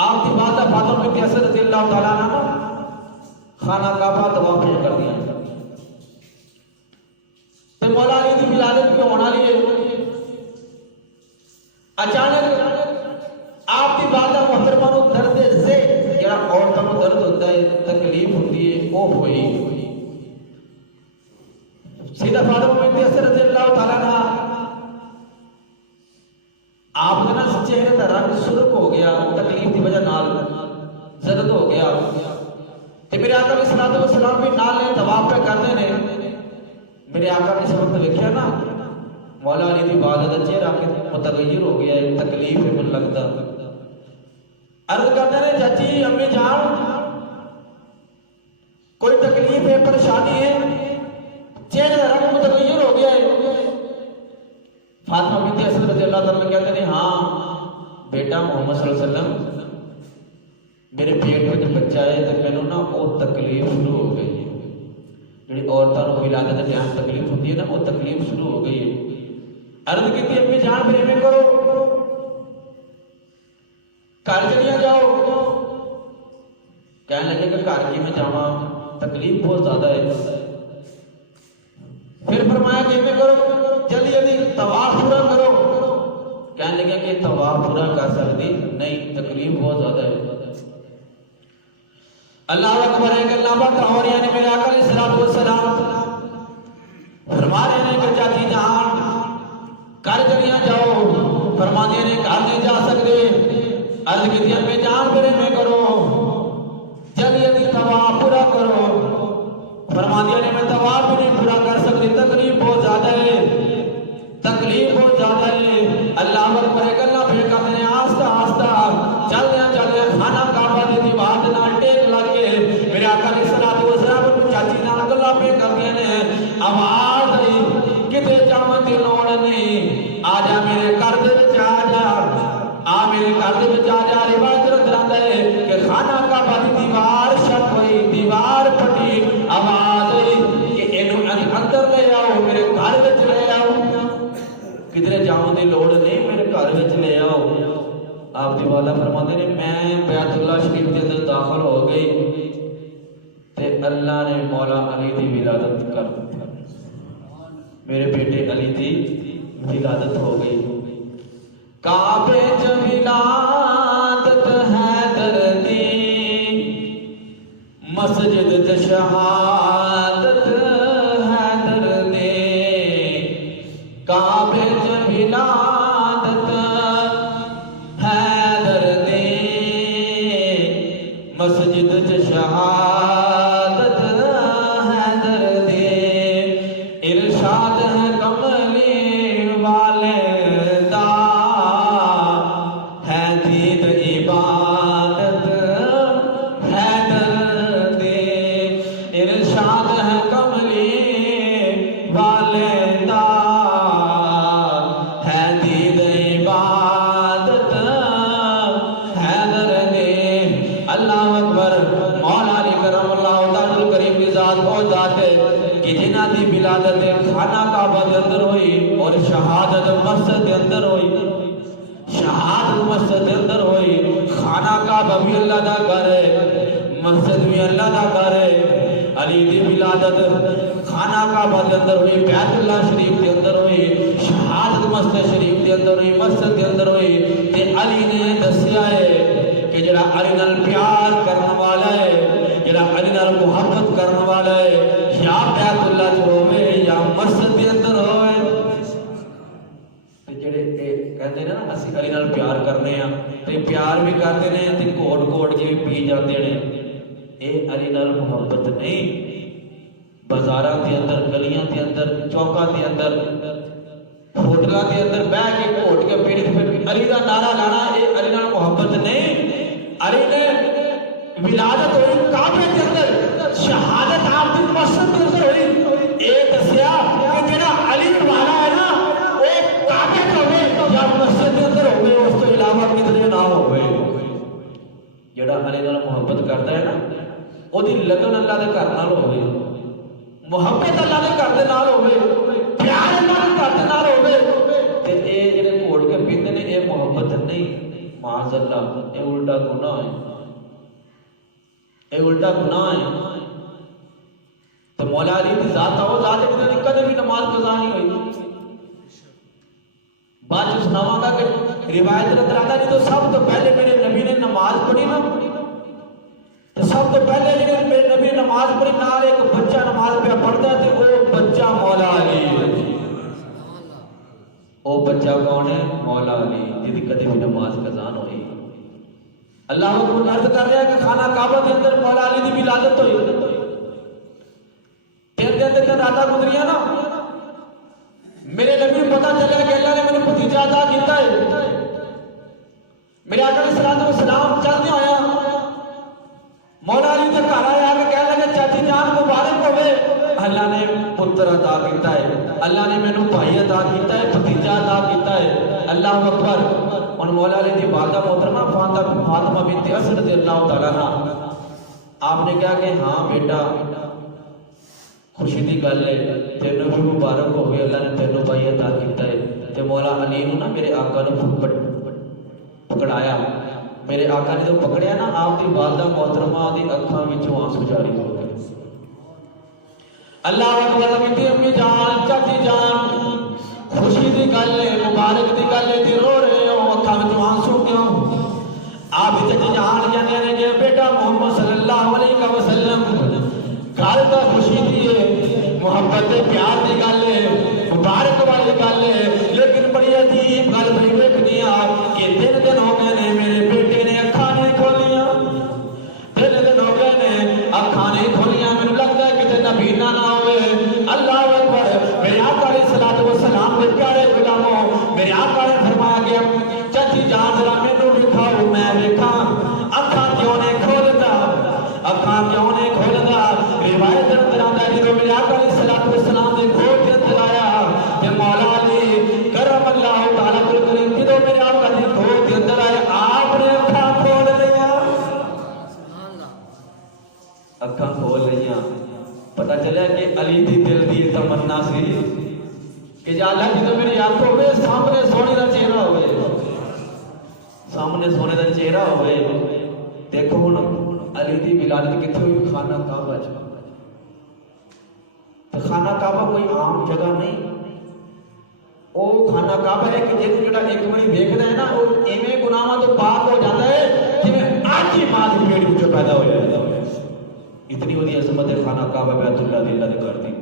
آپ کی بات فاطمہ بنت اسد رضی اللہ تعالیٰ عنہ خانہ کعبہ طواف کر دیا تے مولا علی دی ولادت پہ ہونا لیے اچانک آپ کی بات محترمہ نو درد سے جڑا عورتوں کو درد ہوتا ہے تکلیف ہوتی ہے وہ ہوئی سیدہ فاطمہ بنت اسد رضی اللہ تعالیٰ عنہ آپ کا نا چہرے کا رنگ سرخ ہو گیا تکلیف کی وجہ نال زرد ہو گیا تے میرے آقا علیہ الصلوۃ والسلام بھی نال نے طواف پہ کرنے نے میرے آقا نے اس وقت دیکھا نا مولا علی دی والدہ کا چہرہ متغیر ہو گیا ہے تکلیف ہے من لگتا عرض کرتے ہیں چچی امی جان کوئی تکلیف ہے پریشانی ہے چہرے کا رنگ متغیر ہو گیا ہے فاطمہ بنت اسد رضی اللہ تعالیٰ کہتے ہیں ہاں بیٹا محمد صلی اللہ علیہ وسلم میرے پیٹ میں بچہ ہے تو میں نے نا وہ تکلیف شروع ہو گئی ہے جڑی عورتوں کو ولادت کے ٹائم تکلیف ہوتی ہے نا وہ تکلیف شروع ہو گئی ہے عرض کی امی جان میرے میں کرو گھر چلیا جاؤ کہنے لگے کہ گھر کی میں جاواں تکلیف بہت زیادہ ہے پھر فرمایا کہ میں کرو جلدی جلدی طواف پورا کرو کہنے لگے کہ طواف پورا کر سکتی نہیں تکلیف بہت زیادہ ہے اللہ اکبر ہے کہ اللہ بات اور یعنی میرے آقا علیہ الصلوۃ والسلام فرما رہے ہیں کہ چاچی جان گھر چلیاں جاؤ فرمانے نے گھر نہیں جا سکتے عرض کی تھی امی جان میرے میں کرو جلدی جلدی طواف پورا کرو فرما دیا نے میں طواف بھی نہیں پورا کر سکتی تکلیف بہت زیادہ ہے تکلیف بہت زیادہ ہے اللہ اکبر ہے کہ اللہ پھر کہتے ہیں آہستہ آہستہ چلدیا خانہ کعبہ دی دیوار دے نال ٹیک لگ کے میرے آقا علیہ الصلوۃ والسلام چاچی نال گلاں پہ کردے نے آواز آئی کتے جاون دی لوڑ نہیں آ جا میرے گھر دے وچ آ میرے گھر دے وچ آ جا روایت رکھدا ہے کہ خانہ کعبہ دی دیوار شک ہوئی دیوار پھٹی آواز آئی کہ اینو اندر لے آؤ میرے گھر وچ لے آؤ کدھر جاؤں دی لوڑ نہیں میرے گھر وچ لے آؤ آپ دی والا فرماتے ہیں میں بیت اللہ شریف کے اندر داخل ہو گئی تے اللہ نے مولا علی دی ولادت کر دی میرے بیٹے علی دی ولادت ہو گئی کعبے چ ولادت حیدر دی مسجد چ شہادت حیدر دی کعبے چ ولادت حیدر دی مسجد چ شہادت حیدر دی ارشاد ہے کملی والے دا ہے دید عبادت حیدر دی ارشاد ہے کملی والے دا ہے دید عبادت حیدر دی اللہ اکبر مولا علی کرم اللہ تعالی الکریم کی ذات وہ ذات ہے کہ جنہ دی ولادت خانہ کعبہ دے اندر ہوئی اور شہادت مسجد دے اندر ہوئی شہادت مسجد دے اندر ہوئی خانہ کعبہ بھی اللہ دا گھر ہے مسجد بھی اللہ دا گھر ہے علی دی ولادت خانہ کعبہ دے اندر ہوئی بیت اللہ شریف دے اندر ہوئی شہادت مسجد شریف دے اندر ہوئی مسجد دے اندر ہوئی تے علی نے دسیا ہے کہ جڑا علی نال پیار کرنے والا ہے جڑا علی نال محبت کرنے والا ہے یا بیت اللہ چ ہوے یا مسجد دے اندر ہوے تے جڑے کہندے نا اسی علی نال پیار کرنے ہاں تے پیار بھی کرتے نے تے کوٹ کوٹ کے پی جاندے نے اے علی نال محبت نہیں بازاراں دے اندر گلیاں دے اندر چوکاں دے اندر ہوٹلاں دے اندر بیٹھ کے کوٹ کے پیڑ پھر علی دا نعرہ لانا اے علی نال محبت نہیں علی نے ولادت ہوئی کعبے کے اندر شہادت آپ کی مسجد کے اندر ہوئی ایک دسیا کہ جڑا علی والا ہے نا وہ کعبے کے ہوئے یا مسجد کے اندر ہوئے اس کے علاوہ کتنے نہ ہوئے جڑا علی نال محبت کرتا ہے نا وہ دی لگن اللہ دے گھر نال ہوئے محبت اللہ دے گھر دے نال ہوئے پیار اللہ دے گھر دے نال ہوئے تے اے جڑے کوڑ کے پیندے نے اے محبت نہیں معاذ اللہ یہ الٹا گناہ ہے، یہ الٹا گناہ ہے۔ تو مولا علی کی ذات وہ ذات ہے کہ کبھی بھی نماز قضا نہیں ہوئی۔ بعد میں سناواں گا کہ روایت نظر آتا ہے تو سب تو پہلے میرے نبی نے نماز پڑھی نا، تو سب تو پہلے جب میرے نبی نے نماز پڑھی نال ایک بچہ نماز پہ پڑھتا ہے تو وہ بچہ مولا علی ہے۔ وہ بچہ کون ہے؟ مولا علی، جدی کدی بھی نماز قضا نہ ہوئی۔ اللہ کو عرض کر رہا ہے کہ خانہ کعبہ کے اندر مولا علی کی ولادت ہوئی۔ تین دن تک راتاں گزریاں نا، میرے نبی کو پتا چلا کہ اللہ نے میرے بھتیجا عطا کیتا ہے۔ میرے آقا علیہ الصلوۃ والسلام چلتے آیا مولا علی کے گھر آیا کہ کہنے لگے چاچی جان مبارک ہوئے، اللہ نے پتر عطا کیتا ہے، اللہ نے میرے بھائی عطا کیتا ہے، بھتیجا عطا کیتا ہے۔ اللہ اکبر۔ ان مولا علی کی والدہ محترمہ فاطمہ بنت اسد رضی اللہ تعالیٰ عنہ آپ نے کہا کہ ہاں بیٹا خوشی دی گل ہے، تینوں بھی مبارک ہو گئے، اللہ نے تینوں بھائی عطا کیتا ہے۔ تے مولا علی نے نا میرے آقا نے پکڑایا، میرے آقا نے تو پکڑیا نا، آپ کی والدہ محترمہ دی اکھاں وچوں آنسو جاری ہو گئے۔ اللہ اکبر کہتی امی جان چاچی جان خوشی دی گل ہے، مبارک دی گل ہے، تے رو رہے ہو، اکھاں وچوں آنسو کیوں؟ آپ چاچی جان کہندے نے کہ بیٹا محمد صلی اللہ علیہ وسلم گل تو خوشی دی ہے، محبت پیار دی گل ہے، مبارک والی گل ہے، لیکن بڑی عجیب گل بڑی ویکھنی آ کہ 3 دن ہو گئے نے میرے بیٹے نے اکھاں نہیں کھولیاں، 3 دن ہو گئے نے اکھاں نہیں کھولیاں، مینوں لگدا ہے کہ نبی نہ ہوئے۔ اللہ اکبر۔ میرے آقا علیہ الصلوۃ والسلام کے پیارے غلاموں، میرے آقا نے فرمایا کہ چچی جان ذرا مینوں دکھاؤ میں ویکھاں اکھاں کیوں نہیں کھولدا، اکھاں کیوں نہیں کھولدا۔ روایت اندر آتا ہے جب میرے آقا علیہ الصلوۃ والسلام نے گود کے اندر آیا کہ مولا علی کرم اللہ تعالیٰ کریم جب میرے آقا نے گود کے اندر آئے آپ نے اکھاں کھول لیا، اکھاں کھول لیا۔ پتہ چلا کہ علی دی دل دی تمنا سی کہ یا اللہ جب میری آنکھ ہوئے سامنے سونے دا چہرہ ہوئے، سامنے سونے دا چہرہ ہوئے۔ دیکھو ہن علی دی ولادت کتنے ہوئی؟ خانہ کعبہ چ۔ خانہ کعبہ کوئی عام جگہ نہیں، وہ خانہ کعبہ ہے کہ جس جڑا ایک باری دیکھدا ہے نا وہ ایویں گناہاں تو پاک ہو جاتا ہے جویں آج ہی ماں دی پیٹ وچوں پیدا ہو جائے۔ اتنی وڈی عظمت ہے خانہ کعبہ بیت اللہ دی، اللہ نے کر دی۔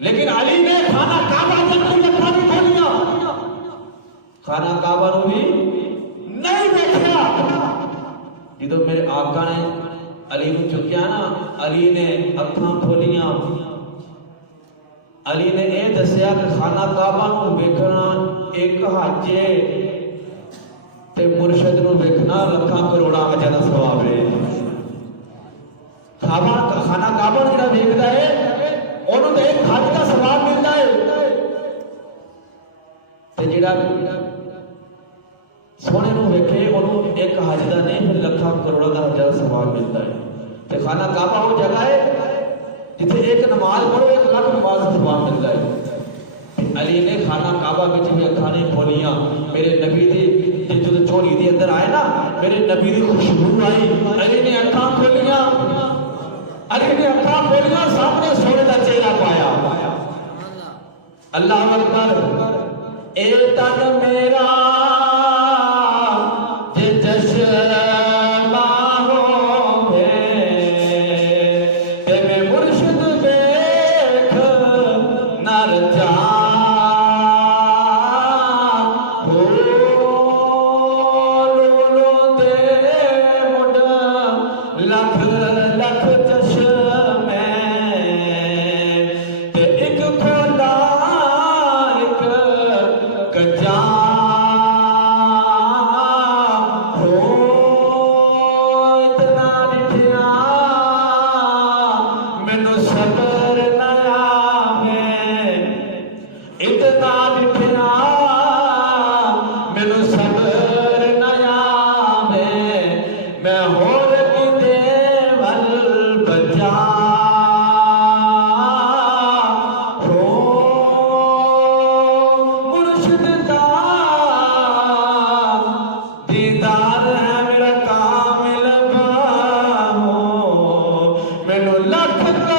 لیکن علی نے خانہ کعبہ جب اکھاں بھی کھولیاں، خانہ کعبہ نو بھی نہیں دیکھا۔ جدو میرے آقا نے علی نو چکیا نا، علی نے اکھاں کھولیاں، علی نے اے دسیا کہ خانہ کعبہ نو ویکھنا ایک حج ہے تے مرشد نو ویکھنا لکھاں کروڑاں اجر دا ثواب ہے۔ خانہ کعبہ جڑا ویکھدا ہے اونوں تے ایک حج دا ثواب ملدا ہے، تے جڑا سونے نو ویکھے انہوں ایک حج دا نہیں پھر لکھاں کروڑا دا حج دا ثواب ملتا ہے۔ تے خانہ کعبہ وہ جگہ ہے جتھے ایک نماز پڑھو 1 لاکھ نماز دا ثواب ملتا ہے۔ علی نے خانہ کعبہ وچ بھی اکھاں نہیں کھولیاں، میرے نبی دی جدوں چولی دے اندر آئے نا میرے نبی دی خوشبو آئی، علی نے اکھاں کھولیاں، علی نے اکھاں کھولیاں، سامنے سونے دا چہرہ پایا۔ اللہ اکبر۔ اے تن میرا ਲੱਥ